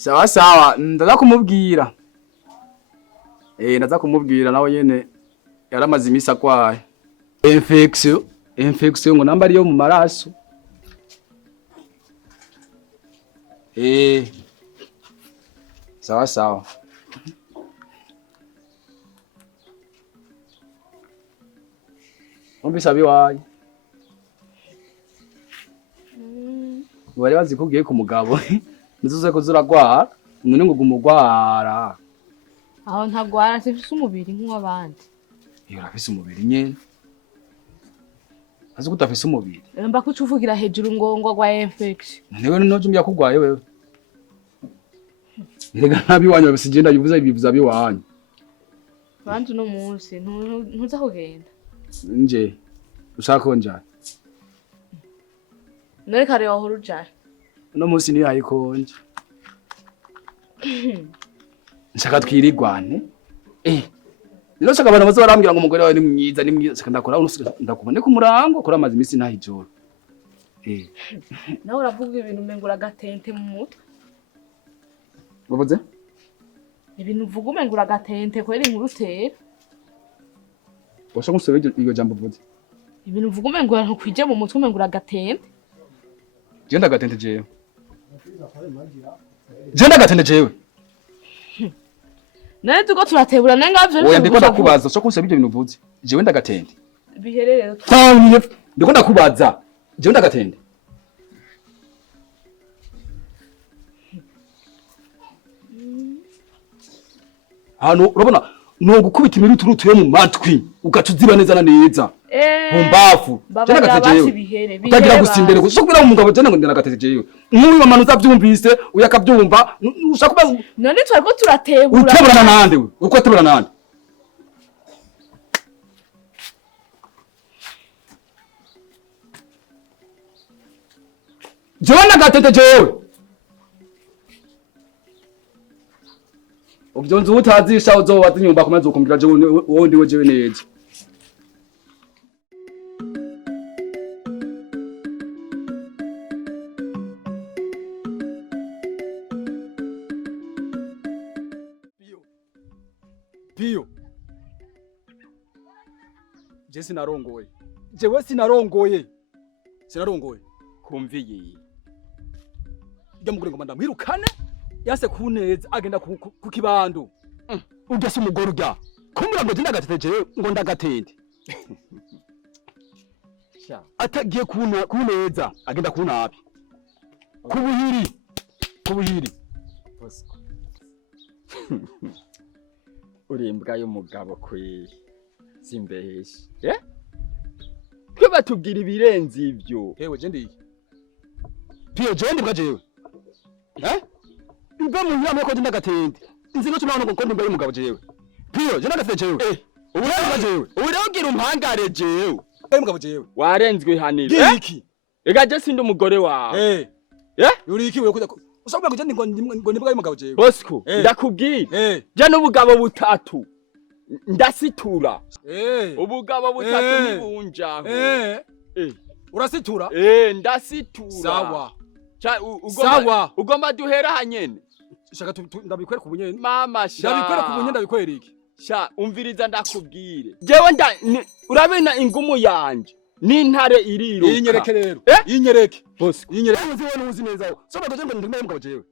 Sawa sawa, ndaza kumubwira. Ndaza kumubwira nawe nyene yaramaze imisi akwaye. Infection ngo namba ariyo mu maraso. Sawa sawa. Umbisa biwaye. Wari bazi ko ugiye ku mugabo. Nizuze ko zuragwara, none ngo gumugwara. Aho ntagwara sifise umubiri nk'uwabandi. Iyo urafise umubiri nyene. Azi kutafise umubiri. Mba kucuvugira hejuru ngo gwa infection. Newe noje umya kugwaye wewe. Erega nabi wanyu babisigenda bivuza ibivuza biwanyu. Bantu no munsi ntuza kugenda. Nje ushaka konja. None kare wahora ujaye. No munsi ni yayikonje. Nshaka twirigwane. Nino shaka abantu bazo barambira ngo umugore wawe ni mwiza ni mwiza shaka ndakora ndakubone ku murango kora amazi imisi ntahijoro. Nawe uravuga ibintu umengura gatente mu mutwe. Bavuze? Ibintu uvuga umengura gatente kweri inkuru utera. Washa musebe iyo jambo vuze. Ibintu uvuga umengura ntukwije mu mutwe umengura gatente. Jenda gatente jewe. Jenda gatente jewe. None tuko turatebura nengavyo. Oya ndiko ndakubaza so kusebe ibyo bintu vuze. Jewe ndagatente. Bihererero. Ndiko ndakubaza. Jewe ndagatente. Hano urabona no gukubita imirutu tuye mu matwi ugacuziba neza na neza. Mumbafu. Jenda gatejewe. Utagira gusimbere gusa kubira umugabo jenda ngo ndana gatejewe. Nk'uyu mama uzavyumvise uyakavyumva ushaka kuba none twariko turatebura. Utebura nande we? Uko atebura nande? Jewe ndagatejewe. Ubyo nzu utazisha uzobaza inyumba komeza ukumbira jewe wondi we jewe neza. Pio. Je sinarongoye. Jewe sinarongoye. Sinarongoye. Kumviye. Ijya mugure ngo ndamwirukane. Yase kuneza agenda ku kibando. Urya se umugore urya. Kumbura ngo ndinda gateteje ngo ndagatende. Sha. Atagiye kuneza agenda kunabi. Kubuhiri. Kubuhiri. Bosco. Urimbwa y'umugabo kwe simbeheshi. Twe batubwira ibirenze ivyo. Ewe je ndi. Pio je ndi bwajewe. Mbe mu nyama ko ndinda gatende. Inzi no tunabona ngo ndimba y'umugabo jewe. Pio je ndagatende jewe. Uburenga jewe. Uburengira umpangare jewe. Y'umugabo jewe. Warenzwe hanira. Iki. Ega je sindi umugore wawe. Uri iki we kuja ushobora kujya ngo ndibwa y'umugabo jewe. Bosco ndakubwira. Je n'ubugabo butatu. Ndasitura. Ubugabo butatu nibunjaho. Urasitura? Ndasitura. Sawa. Sawa. Ugomba duhera hanyene. Shaka ndabikwere kubunyene. Mama sha. Ndabikwere kubunyene ndabikwere iki? Sha umviriza ndakubwire. Jewe urabena ingumu yanje. N'intare iriruka. Yinyereke rero. Yinyereke. Bosco. Yinyereke uzi neza. Soba goje ngo ndimba y'umugabo jewe.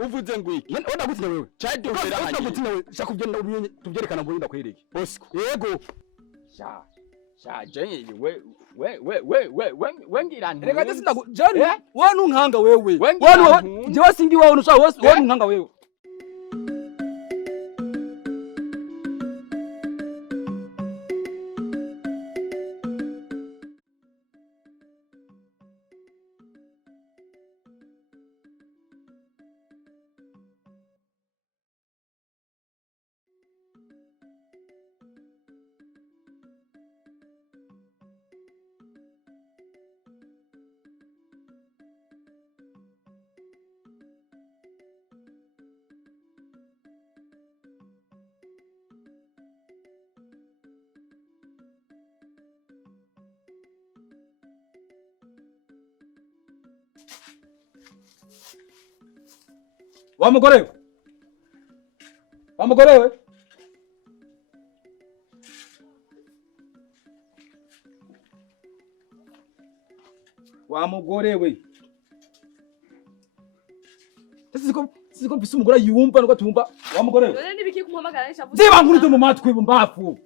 Uvuze ngo iki? Wenda gutine wewe. Duhera hanyene. Wenda gutine wewe. Shaka kugenda tubyerekana ngo ndakwereke. Bosco. Yego. Sha je we ngira nti. Rega ndisi jani. Wanu nkanga wewe. Wanu jewe singi wawe unushaka wanu nkanga wewe. Wa mugore we. Wa mugore we. Wa mugore we. Siko mfise umugore yumva nuko tumva. Wa mugore we. None nibiki kumpamagara ishavu? Ziba nkurite mu matwi mbafu.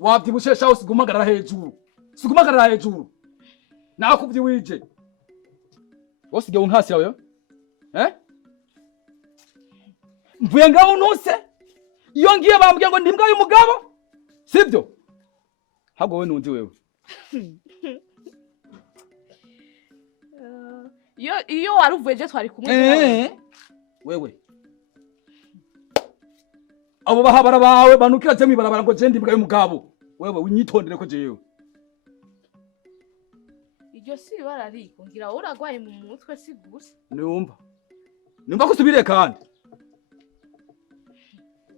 Wabyibushesha usigumagarara hejuru. Sigumagarara hejuru. Nakuvye wije. Wosigaye unkasi yawe? Mvuye ngaho unuse. Iyo ngiye bambwiye ngo ndimbwa y'umugabo. Sibyo? Hago we nundi wewe. Iyo waruvuye je twari kumwe. Wewe. Abo bahabara bawe banukira je mwibarabara ngo je ndimbwa y'umugabo. Wewe unyitondere ko jewe. Iryo si barariko ngira uragwaye mu mutwe si gusa. Numva kusubire kandi.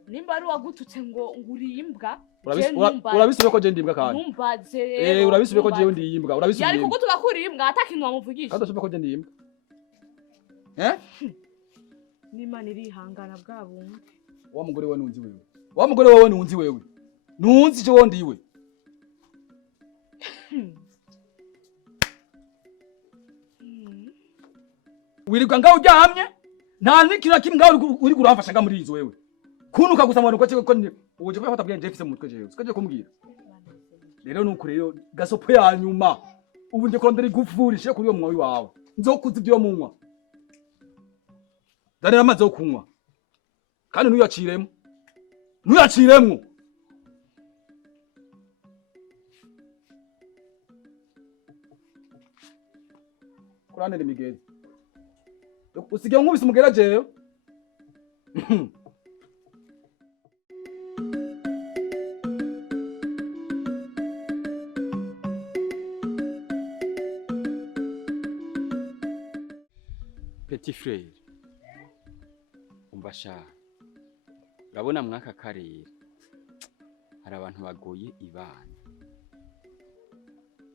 Nimba ari wagututse ngo ngurimbwa. Urabisubiye ko je ndimbwa kandi. Numbaze. Urabisubiye ko je ndimbwa. Urabisubiye. Yari kugutuka kurimbwa atakintu wamuvugisha. Kandi usubiye ko je ndimbwa. N'Imana irihangana bwabumwe. Wa mugore we nunzi wewe. Wa mugore wawe nunzi wewe. Nunzi je wondi iwe. Wirirwa ngaho ujyahamye nta n'ikintu na kimwe ngaho uri kuramfasha nga muri izo wewe. Kunuka gusa mwana ko uje kwafata bwenge mfise mu mutwe jewe. Sikaje kumbwira. Rero nuko rero gasopo ya nyuma. Ubu nje kurondera igufurishe kuri yo mwawi wawe. Nzokuza ibyo munywa. Danira amazi yo kunywa. Kandi ntuyaciremo. Ntuyaciremo. Kuranere migezi. Usigaye nkubise umugera jewe. Petit frère. Umva sha. Urabona mwaka karere. Hari abantu bagoye ibana.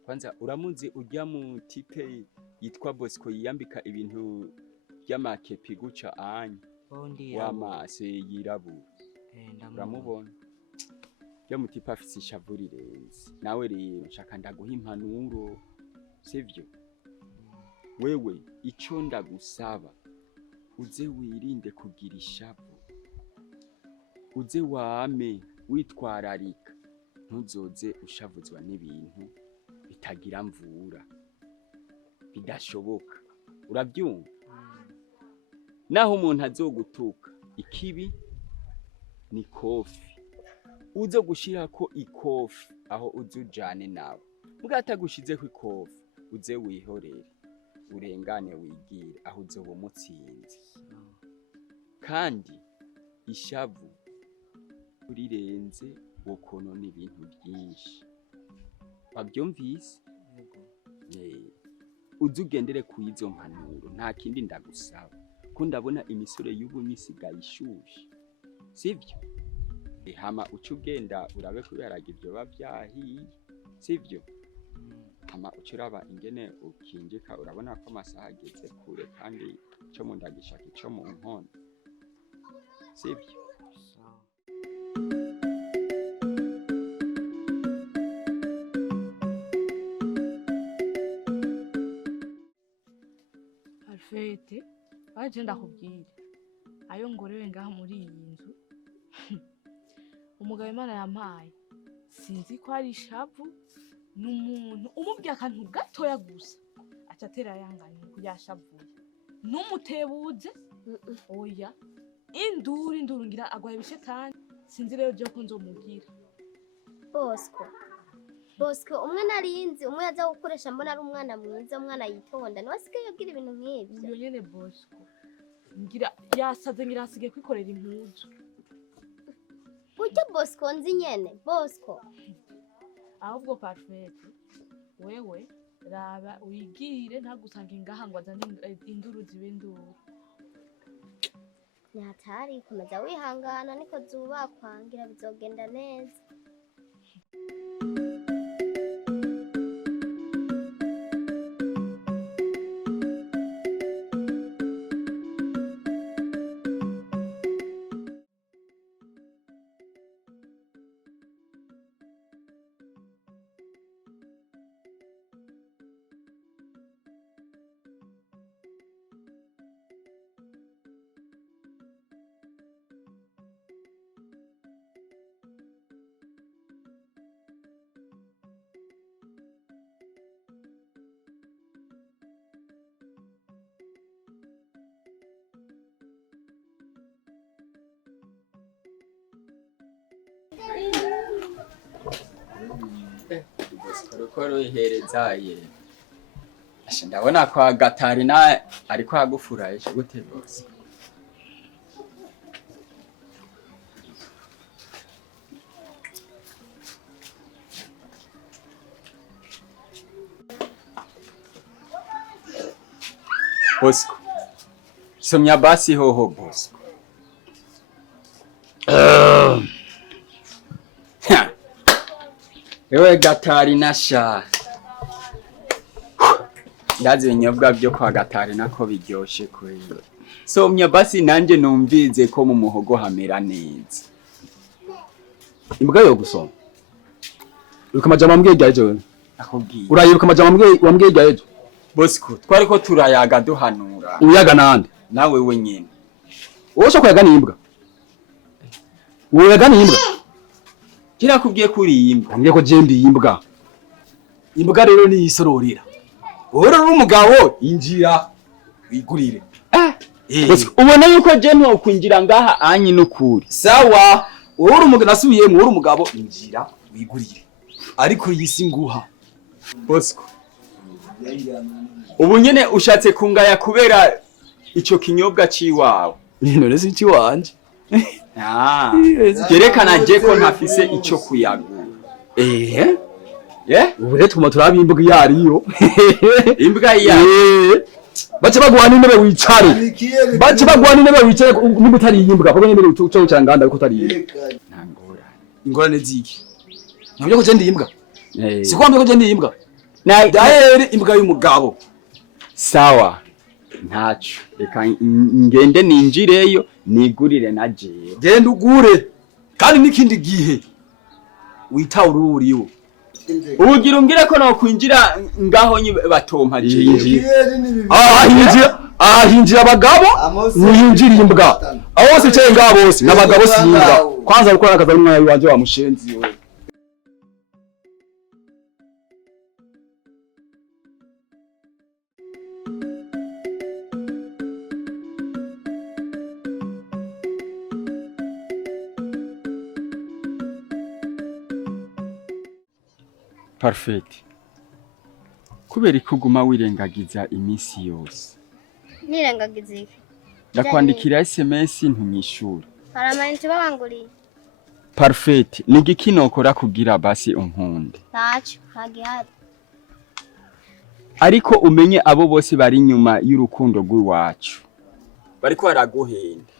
Kwanza uramuzi ujya mu tipe yitwa Bosco yiyambika ibintu by'amakepi guca anya. W'amaso yirabura. Uramubona? Yo mu tipe afise ishavu rirenze. Nawe rero nshaka ndaguha impanuro. Sivyo? Wewe icyo ndagusaba uze wirinde kugira ishavu. Uze wame witwararika. Ntuzoze ushavuzwa n'ibintu bitagira mvura. Bidashoboka. Urabyumva? Naho umuntu azogutuka ikibi ni kofi. Uze gushirako ikofi aho uzujane nawe. Mugatagushizeho ikofi uze wihorere. Urengane wigire aho uzoba umutsinzi. Kandi ishavu urirenze wokonona ibintu byinshi. Wabyumvise? Uze ugendere ku izo mpanuro nta kindi ndagusaba. Ko ndabona imisore y'ubu misigaye ishushe. Sivyo? Hama uca ugenda urabe kuberaga ibyo bavyahiye. Sivyo? Hama ucuraba ingene ukinjika urabona ko amasaha ageze kure kandi cyo mu ndagishaka cyo mu nkono. Sivyo? Parfait. Waje ndakubwira. Ayo ngorewe ngaha muri iyi nzu. Umugabo Imana yampaye. Sinzi ko ari ishavu. N'umuntu umubwiye akantu gatoya gusa acatera yanganye kuyashavuye n'umutebuze oya induru ngira agwaye bishetani sinzi rero je ko nzomubwira Bosco umwe narinzi umwe yaza gukoresha mbona ari umwana mwiza umwana yitonda niwasigaye agira ibintu nk'ibyo uyo nyene Bosco ngira yasaze ngira asige kwikorera impuzu burya Bosco nzi nyene Bosco ahubwo Parfait wewe raba uyigire ntagusanga ingaha ngo azane induru zibinduru nyatari komeza wihangana niko zubakwangira bizogenda neza Rukoro ihereza ye. Asha ndabona kwa gatari na ariko agufura ejo gute bose. Bosco. Somya basi hoho Bosco. Ewe gatari nasha. Ndazi ibinyobwa byo kwa gatari nako biryoshe kweli. Somya basi nanje numvize ko mu muhogo hamera neza. Imbwa yo gusoma. Uruka majama mbwege ejo. Akubwiye. Urayiruka majama wambwege ejo. Bosco, twariko turayaga duhanura. Uyaga nande? Nawe wenyene. Wowe sho kuyaga nimbwa. Uyaga nimbwa. Kira kubwiye kuri imbwa. Ngiye ko jembi imbwa. Imbwa rero ni isororera. Wowe uri umugabo injira wigurire. Bosco, ubona yuko je nto kwinjira ngaha anyi n'ukuri. Sawa. Wowe uri umugabo nasubiyemo uri umugabo injira wigurire. Ariko yisi nguha. Bosco. Ubu nyene ushatse kungaya kubera ico kinyobwa ciwawe. None si iki wanje. Gerekana je ko ntafise ico kuyagura. Ubu rero tuma turaba imbwa yariyo. Imbwa yariyo. Bace bagwana intebe wicare. Bace bagwana intebe wicare nimba utari imbwa. Kuko nyene uco cyanganda ariko utari imbwa. Ntangora. Ingorane ziki. Nabyo ko je ndi imbwa. Sikwambye ko je ndi imbwa. Na dahere imbwa y'umugabo. Sawa. Ntacu. Reka ngende ninjireyo nigurire na jewe. Genda ugure. Kandi nikindi gihe wita ururiwo. Ubugira umbwire ko no kwinjira ngaho batompa jewe. Hinjira abagabo niyinjira imbwa. Abo bose cye ngabo bose nabagabo singa. Kwanza gukora akaza n'umwana wanje wa mushenzi we. Perfect. Kubera ikuguma wirengagiza iminsi yose. Nirengagiza iki? Ndakwandikira SMS ntunyishura. Paramayinti babanguriye. Perfect. Nigiki nokora kugira basi unkunde. Tacho, hagihari. Ariko umenye abo bose bari nyuma y'urukundo rw'iwacu. Bariko baraguhenda.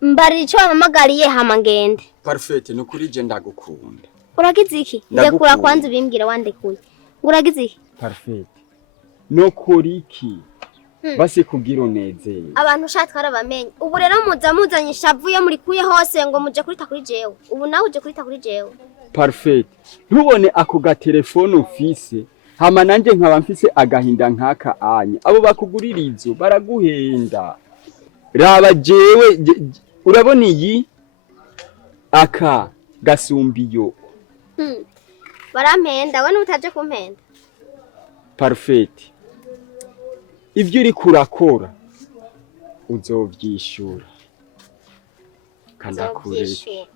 Mbari ico bamamagariye hama ngende. Perfect, nukuri je ndagukunda. Uragize iki? Ndekura kwanza ubimbwira wandekuye. Uragize iki? Perfect. Nokuri iki? Basi kugira unezeye. Abantu shatwe karabamenye. Ubu rero muzanye ishavu yo muri kuye hose ngo muje kurita kuri jewe. Ubu nawe uje kurita kuri jewe. Perfect. Ntubone ako ga telefone ufise. Hama nanje nkaba mfise agahinda nkaka anya. Abo bakugurira izo baraguhenda. Raba jewe urabona iyi aka gasumbiyo. Barampenda we nutaje kumpenda. Perfect. Ivyo uri kurakora uzovyishura. Kanda kureke.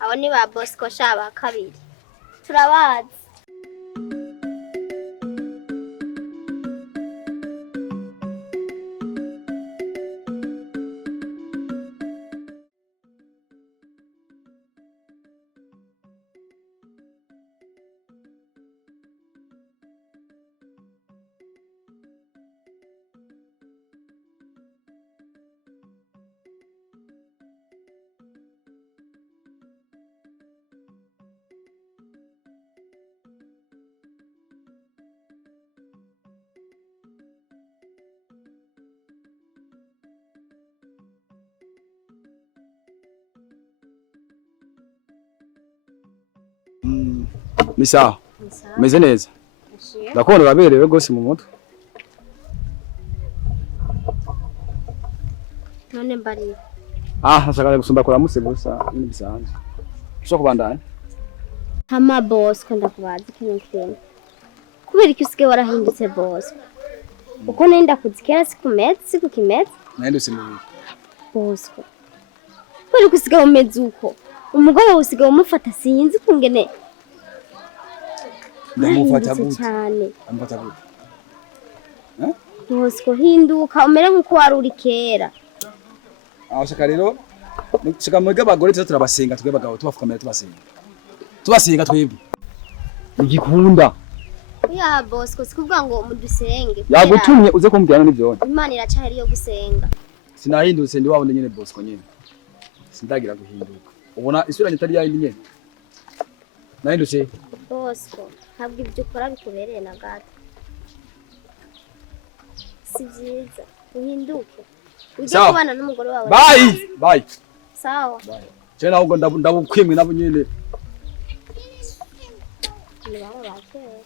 Abo ni ba Bosco shaba kabiri. Turabazi. Misa. Meze neza. Ndakubona uraberewe gose mu mutwe. None mbari. Nashaka gusumba kora muse gusa nibisanzwe. Ushaka kubandanya? Hama Bosco ndakubaza ikintu. Kubera iki usike warahindutse Bosco? Uko nenda kuzikera sikumetse sikukimetse? Nahindutse mu Bosco. Kweli kusiga umeze uko. Umugabo usiga umufata sinzi kungene. Ndamufata Nahindutse gute? cyane. Amufata gute? Bosco hinduka umere nkuko wari uri kera. Shaka rero shaka mwebwe abagore turabasenga twebwe abagabo tubafukamira tubasenga. Tubasenga twebwe. Igikunda. Ya Bosco sikuvuga ngo mudusenge. Yagutumye uze kumbwira n'ibyo. Imana iracahari yo gusenga. Sinahindutse ndi wabone nyene Bosco nyene. Sindagira guhinduka. Ubona isura nyitari yindi nyene. Nahindutse. Bosco ntabwo ibyo ukora bikubereye na gato. Si byiza uhinduke. Ujye kubana n'umugore wawe. Bye. Sawa. Je naho ngo ndabukwimwe nabo nyene. Nibaho bakeye.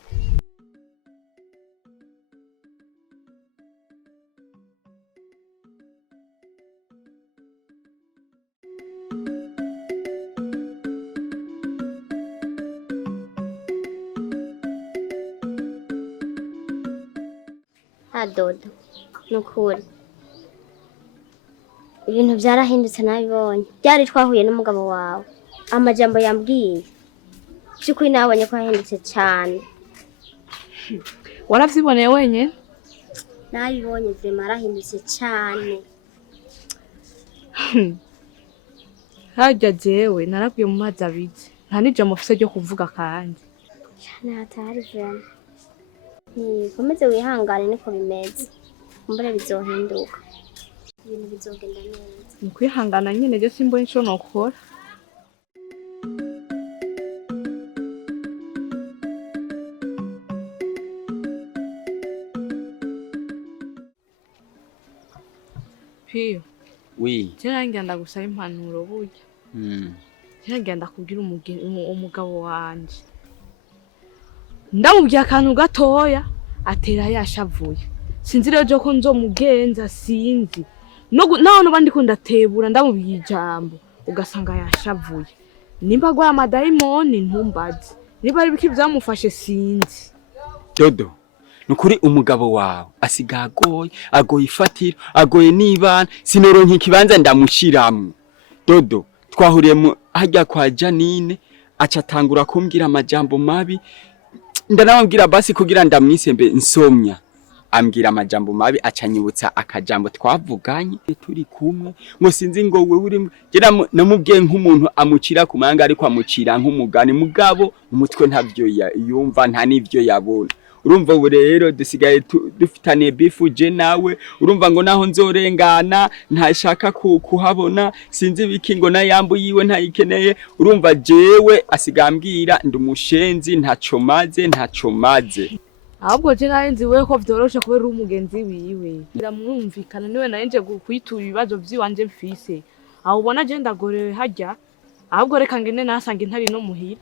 Dodo nukuri ibintu byarahindutse nabibonye byari twahuye n'umugabo wawe amajambo yambwiye cyukuri nabonye ko yahindutse cyane. Waravyiboneye wenyene? Nabibonye vrema arahindutse cyane. Harya jewe narabwiye mu mazi abiri nta n'ijambo mfise ryo kuvuga kandi. Natari vrema. Komeze wihangane niko bimeze. Mbere bizohinduka. Ibintu bizogenda neza. Ni kwihangana nyene je simbona ico nokora. Piyo. Oui. Cyera ngenda gusaba impanuro burya. Cyera ngenda kubwira umugabo wanje. Ndamubwiye akantu gatoya atera yashavuye. Sinzi rero ko nzomugenza sinzi. Naho bandi ko ndatebura ndamubwiye ijambo ugasanga yashavuye. Nimba gwa amadayimoni ntumbaze. Niba ari biki byamufashe sinzi. Dodo. Nukuri umugabo wawe asiga agoye ifatiro, agoye nibana, sinoronka ikibanza ndamushiramwe. Dodo, twahuriye mu hajya kwa Janine, acatangura kumbwira amajambo mabi. Ndanamubwira basi kugira ndamwisembe nsomya. Ambwira amajambo mabi acanyibutsa akajambo twavuganye turi kumwe ngo sinzi ngo we uri gera namubwiye nk'umuntu amucira ku manga ariko amucira nk'umugani mugabo umutwe ntavyo yumva nta nivyo yabona. Urumva ubu rero dusigaye dufitaniye bifu je nawe urumva ngo naho nzorengana ntashaka kuhabona sinzi biki ngo nayambu yiwe ntayikeneye urumva jewe asigambwira ndumushenzi ntaco maze ahubwo je narenzi we ko vyoroshe kubera umugenzi wiwe biramwumvikana niwe narenje kwitura ibibazo vyiwanje mfise aho ubona je ndagorewe hajya ahubwo reka ngene nasange ntari no muhira